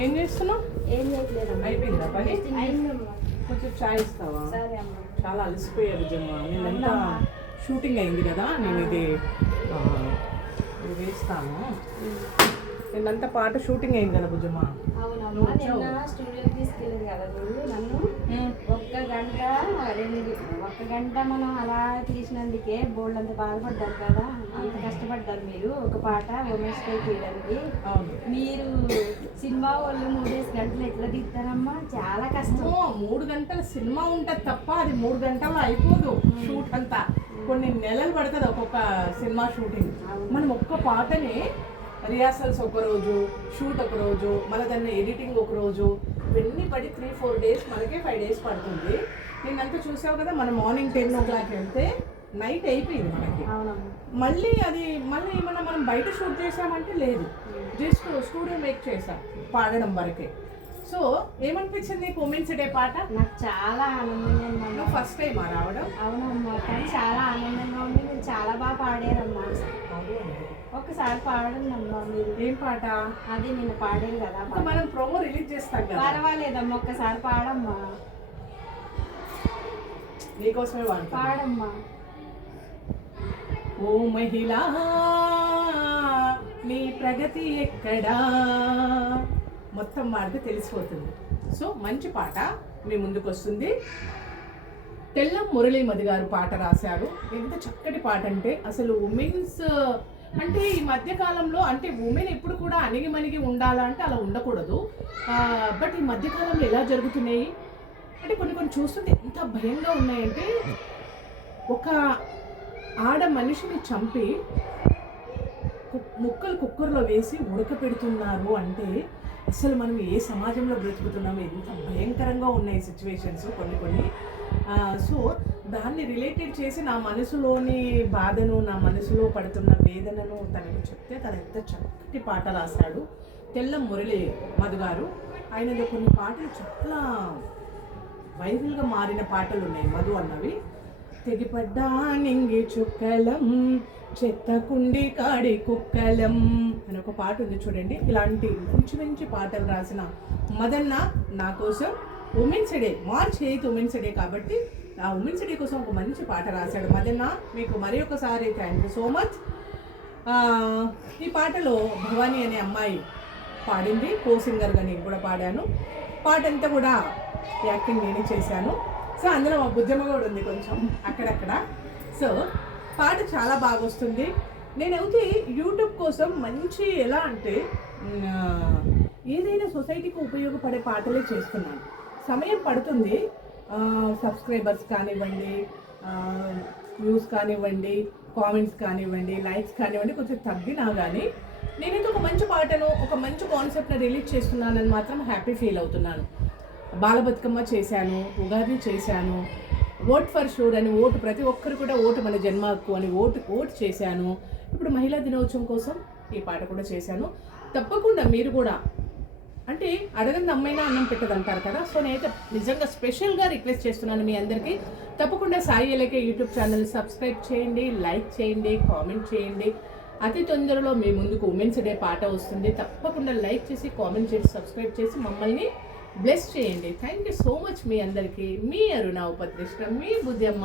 ఏం చేస్తున్నావు? ఏం చేయట్లేదమ్మా అయిపోయిందా పని? కొంచెం చాయ్ ఇస్తావా? చాలా అలసిపోయారు జమ్మ. షూటింగ్ అయింది కదా నేను ఇది వేస్తాను. నిన్నంతా పాట షూటింగ్ అయింది కదా బుజ్జమ్మ. స్టూడియోకి తీసుకెళ్ళేది కదా నన్ను. ఒక్క గంట గంట మనం అలా తీసినందుకే బోల్డ్ అంత బాధపడ్డారు కదా. అంత కష్టపడ్డారు మీరు. ఒక పాట ఉమేష్ పై తీయడానికి. మీరు సినిమా వాళ్ళు మూడేసి గంటలు ఎట్లా తీస్తారమ్మా? చాలా కష్టం. మూడు గంటల సినిమా ఉంటుంది తప్ప అది మూడు గంటల్లో అయిపోదు షూట్ అంతా. కొన్ని నెలలు పడుతుంది ఒక్కొక్క సినిమా షూటింగ్. మనం ఒక్క పాటని రిహార్సల్స్ ఒక రోజు షూట్ ఒక రోజు మళ్ళీ దాన్ని ఎడిటింగ్ ఒక రోజు ఇవన్నీ పడి త్రీ ఫోర్ డేస్ మనకే ఫైవ్ డేస్ పడుతుంది. నేనంతా చూసావు కదా మనం మార్నింగ్ టెన్ ఓ క్లాక్ వెళ్తే నైట్ అయిపోయింది మనకి. మళ్ళీ అది మళ్ళీ ఏమన్నా మనం బయట షూట్ చేసామంటే లేదు. జస్ట్ స్టూడియో మేక్ చేసాం పాడడం వరకే. సో ఏమనిపించింది నీకు ఉమెన్స్ డే పాట? నాకు చాలా ఆనందంగా ఉందమ్మా నువ్వు ఫస్ట్ టైం రావడం? అవునమ్మా కానీ చాలా ఆనందంగా ఉంది. మీరు చాలా బాగా పాడారమ్మా ఒకసారి పాడండి అమ్మా మీరు. ఏం పాట? అది నిన్న పాడారు కదా మనం ప్రోమో రిలీజ్ చేస్తాం కదా. పర్వాలేదమ్మా ఒక్కసారి పాడమ్మా. నీకోసమే వాడు పాడమ్మా. ఓ మహిళా నీ ప్రగతి ఎక్కడా? మొత్తం వాడితే తెలిసిపోతుంది. సో మంచి పాట మీ ముందుకు వస్తుంది తెల్లం మురళీ మధు గారు పాట రాశారు. ఎంత చక్కటి పాట అంటే అసలు ఉమెన్స్ అంటే ఈ మధ్య కాలంలో అంటే ఉమెన్ ఎప్పుడు కూడా అణిగి మణిగి ఉండాలా అంటే అలా ఉండకూడదు. బట్ ఈ మధ్య కాలంలో ఎలా జరుగుతున్నాయి? అంటే కొన్ని కొన్ని చూస్తుంటే ఎంత భయంగా ఉన్నాయంటే ఒక ఆడ మనిషిని చంపి కు- ముక్కలు కుక్కర్లో వేసి ఉడకపెడుతున్నారు అంటే అసలు మనం ఏ సమాజంలో బ్రతుకుతున్నాము ఎంత భయంకరంగా ఉన్నాయి సిచ్యువేషన్స్ కొన్ని కొన్ని. సో దాన్ని రిలేటెడ్ చేసి నా మనసులోని బాధను నా మనసులో పడుతున్న వేదనను తనకు చెప్తే తను ఎంత చక్కటి పాట రాశాడు. తెల్ల మురళి మధు గారు ఆయనలో కొన్ని పాటలు చాలా వైరల్గా మారిన పాటలు ఉన్నాయి. మధు అన్నవి. తెగిపడ్డా నింగి చుక్కలం చెత్త కుండి కాడి కుక్కలం అని ఒక పాట ఉంది చూడండి. ఇలాంటి మంచి మంచి పాటలు రాసిన మదన్న నా కోసం women's day March eighth women's day కాబట్టి ఆ ఉమెన్స్ డే కోసం ఒక మంచి పాట రాశాడు. మదన్న మీకు మరి ఒకసారి థ్యాంక్ యూ సో మచ్ ఈ పాటలో భవానీ అనే అమ్మాయి పాడింది. కో సింగర్గా నేను కూడా పాడాను. పాట అంతా కూడా యాక్టింగ్ నేనే చేశాను. సో అందులో మా బుజ్జమ్మ కూడా ఉంది కొంచెం అక్కడక్కడ. సో పాట చాలా బాగా వస్తుంది. నేనైతే యూట్యూబ్ కోసం మంచి ఎలా అంటే ఏదైనా సొసైటీకి ఉపయోగపడే పాటలే చేస్తున్నాను. సమయం పడుతుంది. సబ్స్క్రైబర్స్ కానివ్వండి వ్యూస్ కానివ్వండి కామెంట్స్ కానివ్వండి లైక్స్ కానివ్వండి కొంచెం తగ్గినా కానీ నేనైతే ఒక మంచి పాటను ఒక మంచి కాన్సెప్ట్ని రిలీజ్ చేస్తున్నానని మాత్రం హ్యాపీ ఫీల్ అవుతున్నాను. బాలబతుకమ్మ చేశాను ఉగాది చేశాను ఓట్ ఫర్ షూర్ అని ఓటు ప్రతి ఒక్కరు కూడా ఓటు మన జన్మ హక్కు అని ఓటు ఓటు చేశాను. ఇప్పుడు మహిళా దినోత్సవం కోసం ఈ పాట కూడా చేశాను. తప్పకుండా మీరు కూడా అంటే అడగంది అమ్మైనా అన్నం పెట్టదు అంటారు కదా. సో నేనైతే నిజంగా స్పెషల్గా రిక్వెస్ట్ చేస్తున్నాను మీ అందరికీ. తప్పకుండా సాయి ఎలకే యూట్యూబ్ ఛానల్ సబ్స్క్రైబ్ చేయండి లైక్ చేయండి కామెంట్ చేయండి. అతి తొందరలో మీ ముందుకు ఉమెన్స్ డే పాట వస్తుంది. తప్పకుండా లైక్ చేసి కామెంట్ చేసి సబ్స్క్రైబ్ చేసి మమ్మల్ని బ్లెస్ చేయండి. థ్యాంక్ యూ సో మచ్ మీ అందరికీ. మీ అరుణ ఉపద్రష్ట మీ బుద్ధమ్మ